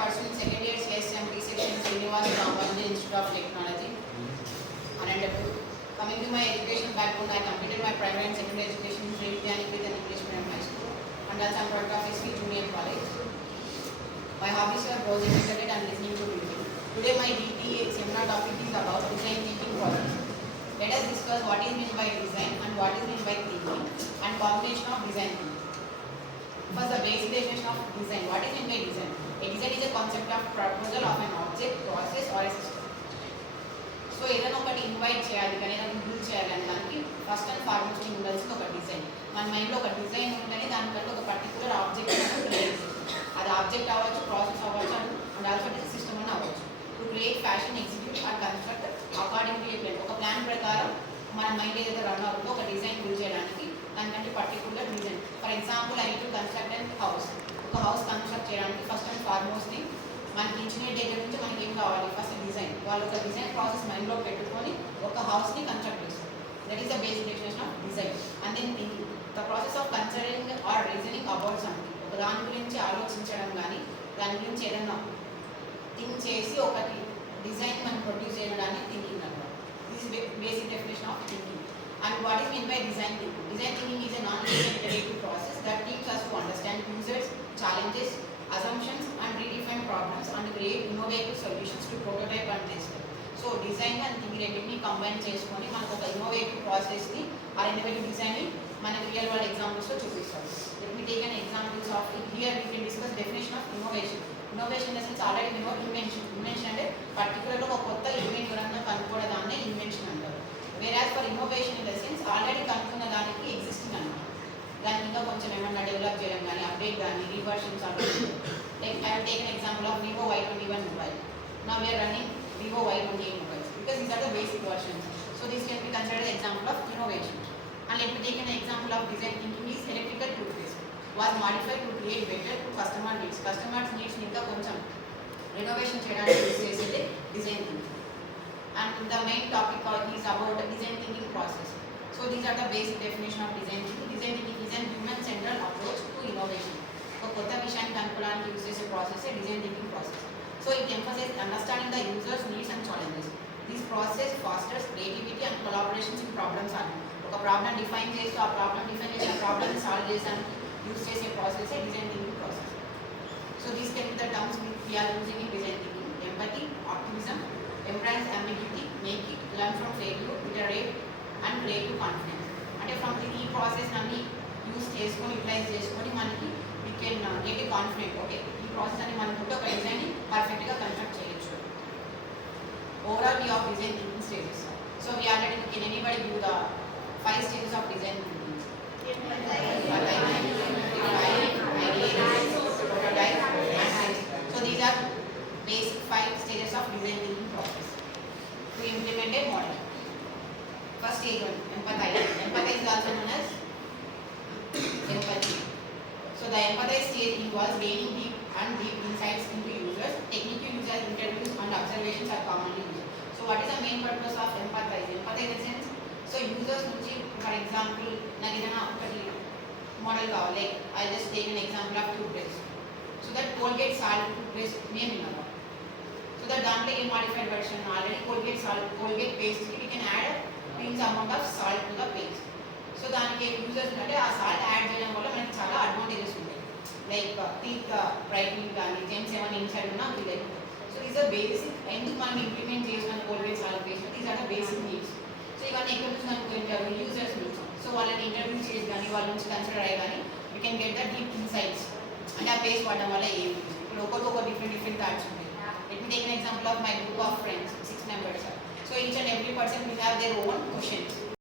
pursuing second year CSMT section Srinivas Ramanujan Institute of Technology, Anandapur. Coming to my education background, I completed my primary and secondary education in Sri Vidyaniketh English Medium High School and also I'm part of SV Junior College. My hobbies are browsing internet and listening to music. Today my DT seminar topic is about design thinking process. Let us discuss what is meant by design and what is meant by thinking and combination of design thinking. First, the basic definition of design. What is meant by design? A design is a concept of proposal of an object, process or a system. So ఏదైనా ఒకటి ఇన్వైట్ చేయాలి కానీ ఏదైనా బిల్డ్ చేయాలి అని దానికి first and foremost ఉండాల్సింది ఒక డిజైన్. మన మైండ్లో ఒక డిజైన్ ఉంటేనే దానికంటే ఒక పర్టికులర్ ఆబ్జెక్ట్ క్రియేట్ చేయాలి. అది ఆబ్జెక్ట్ అవ్వచ్చు, ప్రాసెస్ అవ్వచ్చు అండ్ ఆల్సో సిస్టమ్ అని అవ్వచ్చు. To create fashion execute or construct according to a plan. ఒక ప్లాన్ ప్రకారం మన మైండ్ ఏదైతే రన్ అవుతుందో ఒక డిజైన్ బిల్డ్ చేయడానికి దానికంటే particular design. For example I to construct and house. ఒక హౌస్ కన్స్ట్రక్ట్ చేయడానికి ఫస్ట్ అండ్ ఫార్మోస్ట్ని మనకి ఇంజనీర్ దగ్గర నుంచి మనకి ఏం కావాలి? First design. వాళ్ళు ఒక డిజైన్ ప్రాసెస్ మైండ్లో పెట్టుకొని ఒక హౌస్ని కన్స్ట్రక్ట్ చేస్తారు. That is the basic definition of design. And then thinking, the process of considering or reasoning about something. ఒక దాని గురించి ఆలోచించడం కానీ దాని గురించి ఏదైనా థింక్ చేసి ఒకటి డిజైన్ మనం ప్రొడ్యూస్ చేయడానికి థింకింగ్ అన్నమాట. This is basic definition of thinking. And what is meant by design thinking? Design thinking is a non-linear iterative process that teaches us to understand users, challenges, assumptions and redefine problems and create innovative solutions to prototype and test. So design and thinking రెండింటిని కంబైన్ చేసుకొని మనకు ఒక ఇన్నోవేటివ్ ప్రాసెస్ని ఆ ఇన్నోవేటివ్ డిజైన్ని మన real world ఎగ్జాంపుల్స్లో చూపిస్తాం. Let me take an examples of here we can discuss definition of innovation. Innovation in the sense already invention. Invention అంటే పర్టికులర్గా ఒక కొత్త ఈవెంట్ ఎవరన్నా కనుక్కోవడం దాన్నే ఇన్వెన్షన్ అంటారు. Whereas for innovation in the sense already కనుక్కున్న దానికి ఎగ్జిస్టింగ్ అన్నమాట. దాన్ని ఇంకా కొంచెం ఏమన్నా డెవలప్ చేయడం కానీ అప్డేట్ కానీ reversions like I take an example of Vivo Y21 mobile. Now we are running Vivo Y28 mobiles because these are the basic versions. So this can be considered an example of innovation. And let me take an example of design thinking is electrical toothpaste was modified to create better to customer needs. Customers needs ఇంకా కొంచెం రెనోవేషన్ చేయడానికి యూజ్ చేసేది design thinking. And the main topic is about the design thinking process. So these are the basic definition of design thinking. Design thinking is a human-centered approach to innovation. So కొత్త విషయాన్ని కనుక్కోవడానికి యూజ్ చేసే process design thinking process. So it emphasizes understanding the user's needs and challenges. This process fosters creativity and collaborations in problem solving. ఒక problem define చేస్తూ ఆ problem define చేసి ఆ problem solve చేసాను యూజ్ చేసే process design thinking process. So these can be the terms we are using in design thinking: empathy, optimism, embrace ambiguity, make it, learn from failure, iterate and create confidence. అంటే ఫ్రమ్ ఈ ప్రాసెస్ అన్ని యూజ్ చేసుకొని యూటిలైజ్ చేసుకొని మనకి we can get a confident. Okay, ఈ ప్రాసెస్ అని మనం ఉంటే ఒక డిజైన్ని పర్ఫెక్ట్గా కన్స్ట్రక్ట్ చేయొచ్చు. Overall view of design thinking stages. So we already can anybody give the 5 stages of design thinking? So these are basic 5 stages of design thinking process to implement a model. First stage 1, empathize. Empathize is also known as empathy. So the empathize stage involves gaining deep insights into users. Technical user interviews and observations are commonly used. So what is the main purpose of empathize? Empathize in the sense, so users నుంచి for example నాకు ఏదైనా ఒకటి model కావాలి. Like I just take an example of toothbrush. So that Colgate salt toothbrush మేము విన్నాము. So that దాంట్లో a modified version already Colgate పేస్ట్కి we can add pinch amount of salt to the paste. So దానికి users అంటే ఆ salt add చేయడం వల్ల మనకి చాలా అడ్వాంటేజెస్ ఉంటాయి. లైక్ టీత్ బ్రైట్నింగ్ కానీ జెమ్స్ ఏమైనా ఇన్సైడ్ ఉన్నా అది like. So these are basic. ఎందుకు మనం ఇంప్లిమెంట్ చేసుకుని Colgate salt paste, these are the basic needs. So ఇవన్నీ ఎక్కడ నుంచి కనుక్కుంటారు? యూజర్స్ నుంచి. సో వాళ్ళని ఇంటర్వ్యూ చేసి కానీ వాళ్ళ నుంచి కన్సిడర్ అయ్యి కానీ we can get the deep insights. అంటే ఆ పేస్ట్ వాడడం వల్ల ఏమి ఇప్పుడు ఒక్కొక్క డిఫరెంట్ థాట్స్ ఉంటాయి. Let me take an example of my group of friends, 6 members. So each and every person will have their own questions.